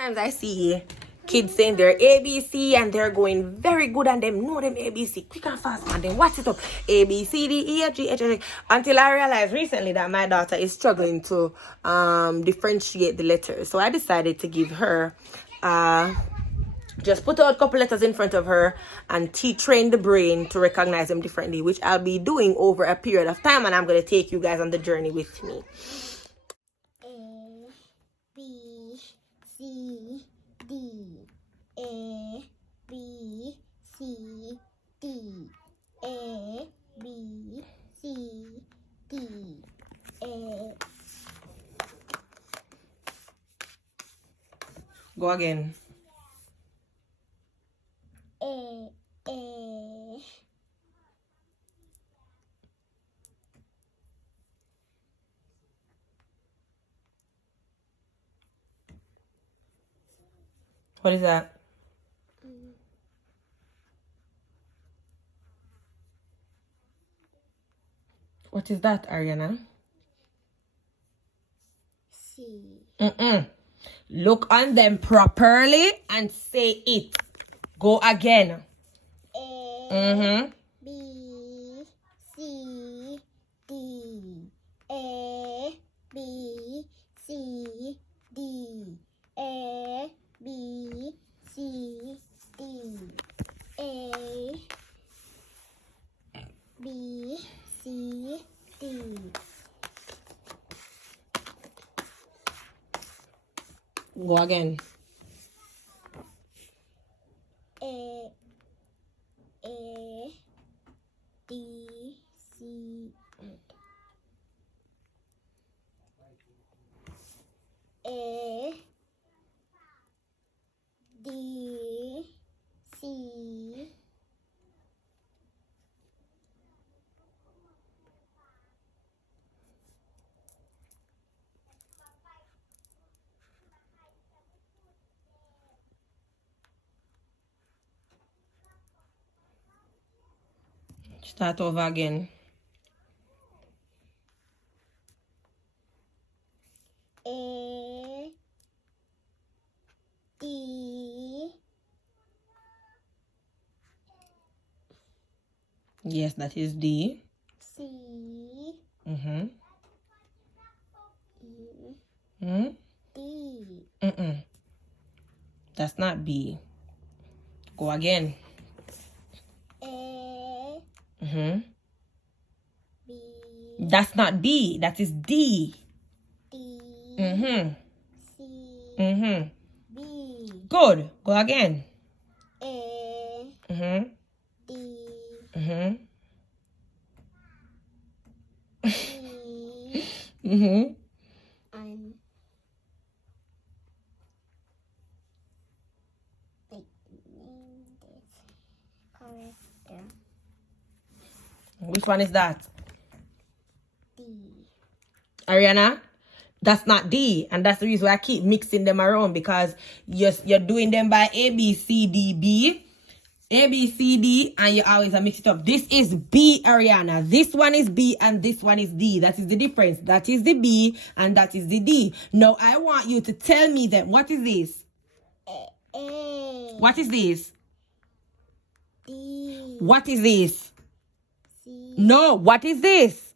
Sometimes I see kids saying their ABC and they're going very good and them know them ABC quick and fast and then what's it up? A, B, C, D, E, F, G, H, I, J. Until I realized recently that my daughter is struggling to differentiate the letters. So I decided to give her just put out a couple letters in front of her and train the brain to recognize them differently, which I'll be doing over a period of time, and I'm going to take you guys on the journey with me. A, B, C, D. A, B, C, D. A, B, C, D. A. Go again. A. What is that? What is that, Ariana? C. Look on them properly and say it. Go again. A. B, C, D. A, B, C, D. A, B, C, D. A, B, C, D. Go again. A, D, C. A, D, C. Start over again. A, D. Yes, that is D. C. E. D. That's not B. Go again. A. B. That's not B. That is D. D. C. B. Good. Go again. A. D. E. I'm taking this corrector. Which one is that? D. Ariana? That's not D, and that's the reason why I keep mixing them around, because you're doing them by A, B, C, D, B. A, B, C, D, and you always mix it up. This is B, Ariana. This one is B, and this one is D. That is the difference. That is the B, and that is the D. Now, I want you to tell me then, what is this? A. What is this? D. What is this? C. No, what is this?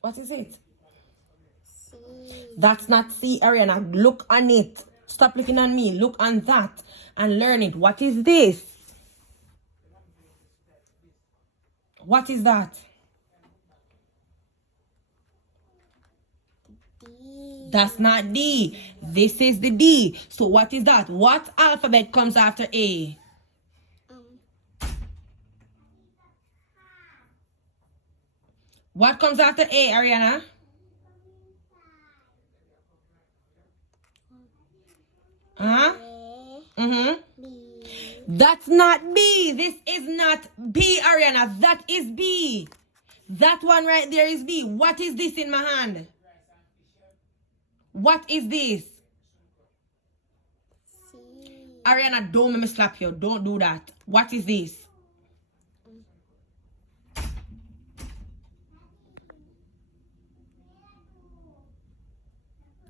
What is it? C. That's not C, Ariana. Look on it. Stop looking on me. Look on that and learn it. What is this? What is that? D. That's not D. This is the D. So what is that? What alphabet comes after A? What comes after A, Ariana? Huh? B. That's not B. This is not B, Ariana. That is B. That one right there is B. What is this in my hand? What is this? C. Ariana, don't make me slap you. Don't do that. What is this?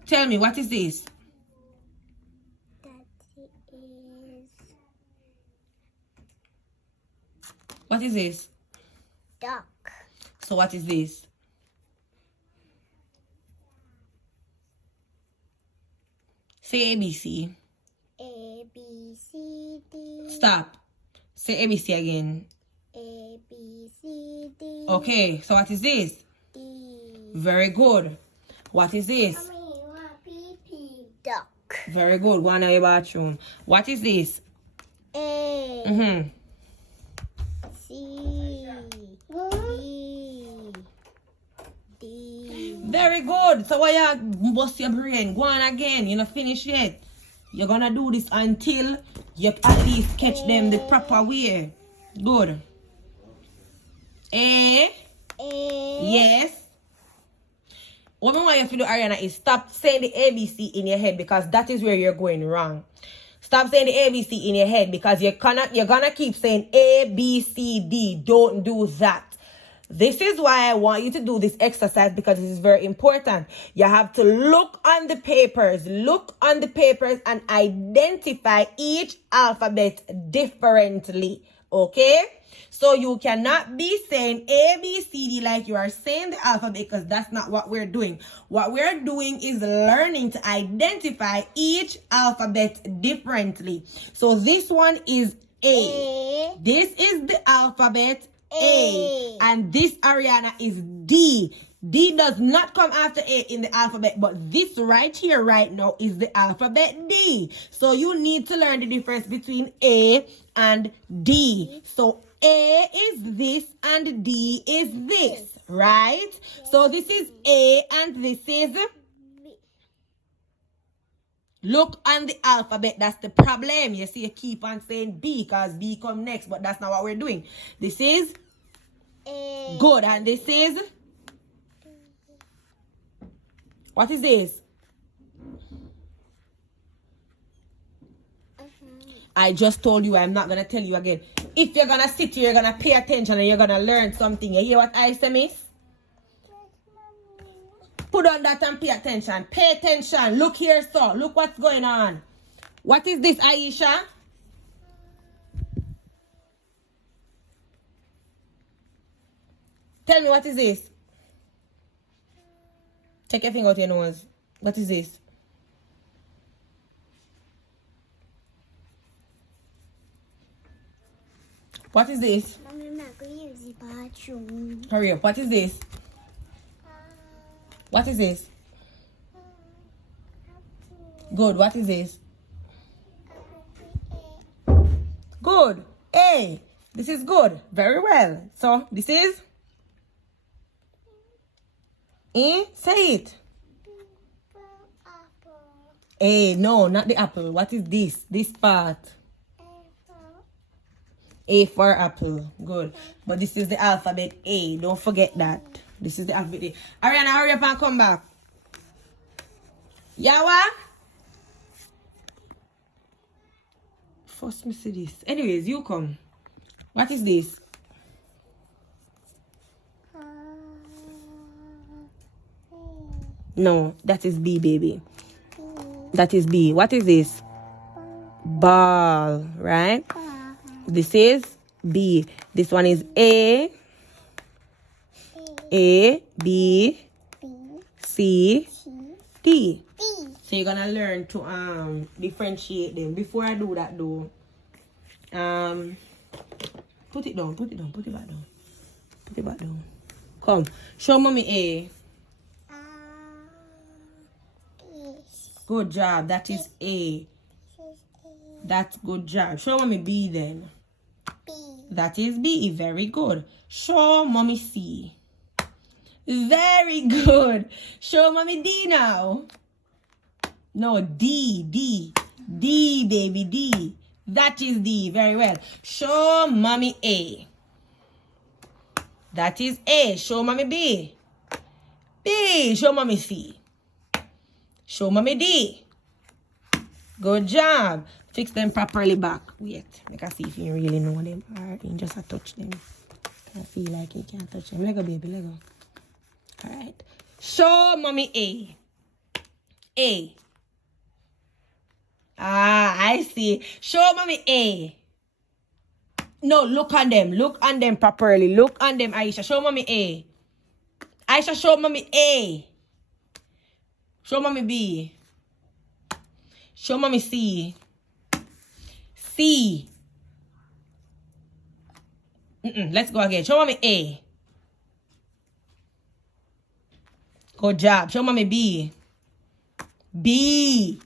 Tell me, what is this? That is What is this? duck. So what is this? Say ABC. A B C D. Stop. Say ABC again. A B C D. Okay, so what is this? D. Very good. What is this? Mommy, you want pee pee? Duck. Very good. Go on to your bathroom. What is this? A. Mm-hmm. C. D. D. Very good. So why you bust your brain? Go on again. You're not finished yet. You're gonna do this until you at least catch them the proper way. Good. A. A. Yes. What I want you to do, Ariana, is stop saying the ABC in your head because that is where you're going wrong. Stop saying the ABC in your head because you're gonna keep saying A, B, C, D. Don't do that. This is why I want you to do this exercise because it is very important. You have to look on the papers. Look on the papers and identify each alphabet differently. Okay? So you cannot be saying A, B, C, D like you are saying the alphabet because that's not what we're doing. What we're doing is learning to identify each alphabet differently. So this one is A. This is the alphabet A. And this, Ariana, is D. D does not come after A in the alphabet, but this right here, right now, is the alphabet D. So you need to learn the difference between A and D. So A is this and D is this, right? So this is A and this is... Look on the alphabet. That's the problem. You see, you keep on saying B because B come next, but that's not what we're doing. This is A. good, and this is... What is this? I just told you I'm not going to tell you again. If you're going to sit here, you're going to pay attention and you're going to learn something. You hear what I say, miss? Put on that and pay attention. Pay attention. Look here, sir. Look what's going on. What is this, Aisha? Tell me, what is this? Take your finger out your nose. What is this? What is this? Mommy, I'm not going to use the bathroom. Hurry up. What is this? What is this? Good. What is this? Good. A. This is good. Very well. So, this is? E. Say it. Apple. A. No, not the apple. What is this? This part. Apple. A for apple. Good. But this is the alphabet A. Don't forget that. This is the alphabet A. Ariana, hurry up and come back. Yawa? First me see this. Anyways, you come. What is this? No, that is B, baby. That is B. What is this? Ball, right? This is B. This one is A, B, C, D. So you're gonna learn to differentiate them. Before I do that though, put it down, put it back down. Put it back down. Come, show mommy A. Good job. That is A. That's good job. Show mommy B then. B. That is B. Very good. Show mommy C. Very good. Show mommy D now. No, D, baby, D. That is D. Very well. Show mommy A. That is A. Show mommy B. B. Show mommy C. Show mommy D. Good job. Fix them properly back. Wait. Make us see if you really know them. Or you just touch them. I feel like you can't touch them. Let go, baby. Let go. Alright. Show mommy A. A. Ah, I see. Show mommy A. No, look on them. Look on them properly. Look on them, Aisha. Show mommy A. Aisha, show mommy A. Show mommy B. Show mommy C. C. Let's go again. Show mommy A. Good job. Show mommy B. B.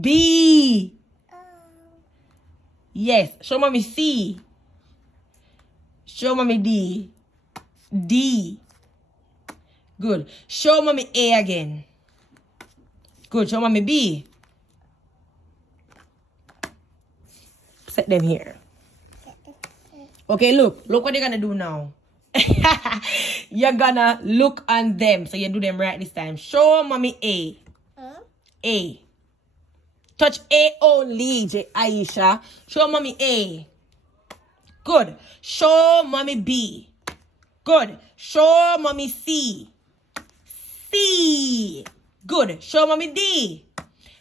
B. Yes. Show mommy C. Show mommy D. D. Good. Show mommy A again. Good. Show mommy B. Set them here. Okay, look. Look what you're gonna do now. You're gonna look on them. So you do them right this time. Show mommy A. A. Touch A only, Aisha. Show mommy A. Good. Show mommy B. Good. Show mommy C. C. Good. Show mommy D.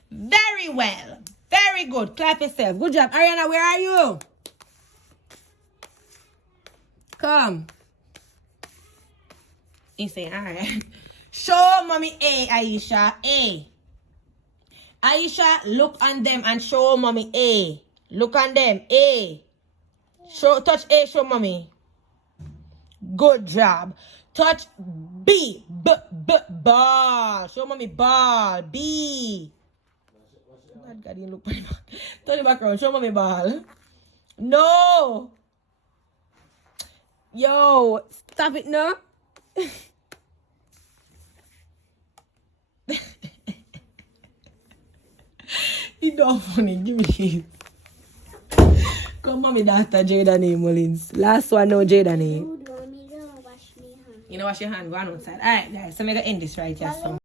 Very well. Very good. Clap yourself. Good job. Ariana, where are you? Come. Insane. All right. Show mommy A, Aisha. A. Aisha, look on them and show mommy A. Look on them. A. Show, touch A, show mommy. Good job. Touch B. Ball. Show mommy ball. B. God, you look pretty back. Turn the back around. Show mommy ball. No. Yo, stop it now. It's not funny. Give me his. Come mommy, Dr. Jada Mullins. Last one, no Jada name. You know wash your hand. Go on outside. Alright guys, so I'm gonna end this right here. So